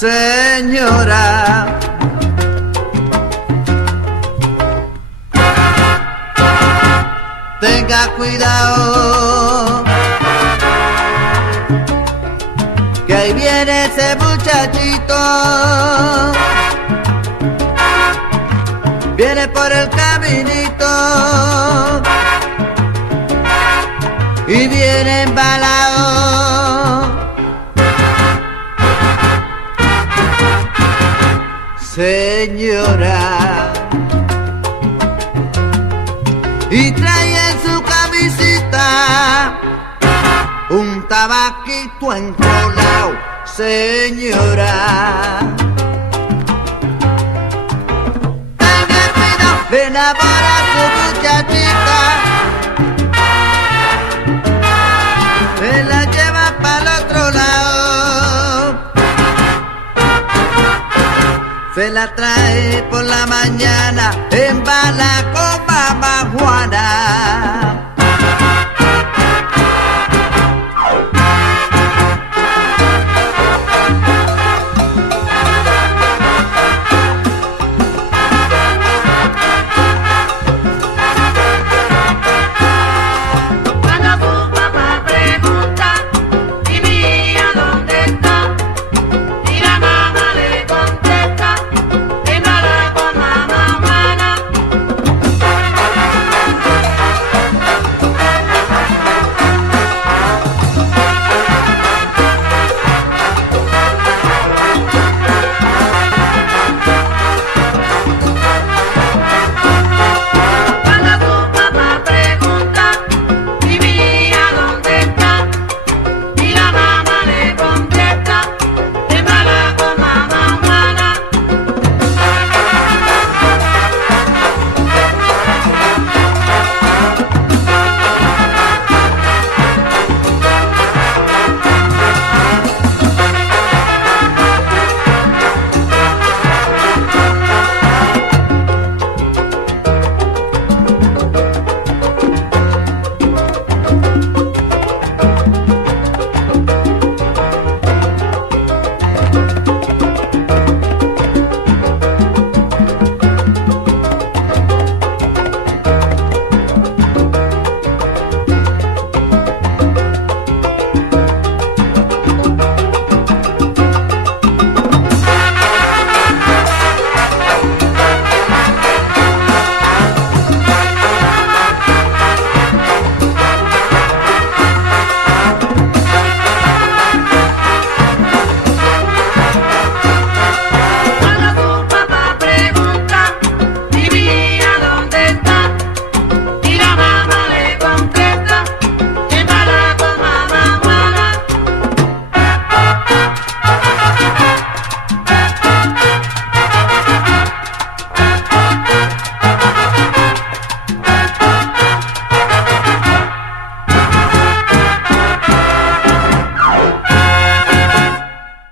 señora. Tenga cuidado, que ahí viene ese muchachito, viene por el caminito y viene embalado. Señora, y trae en su camisita un tabaquito enrolado, señora. Tenga cuidado, le enamora a su muchachita, se la lleva para el otro lado, se la trae por la mañana en bala con mamá Juana.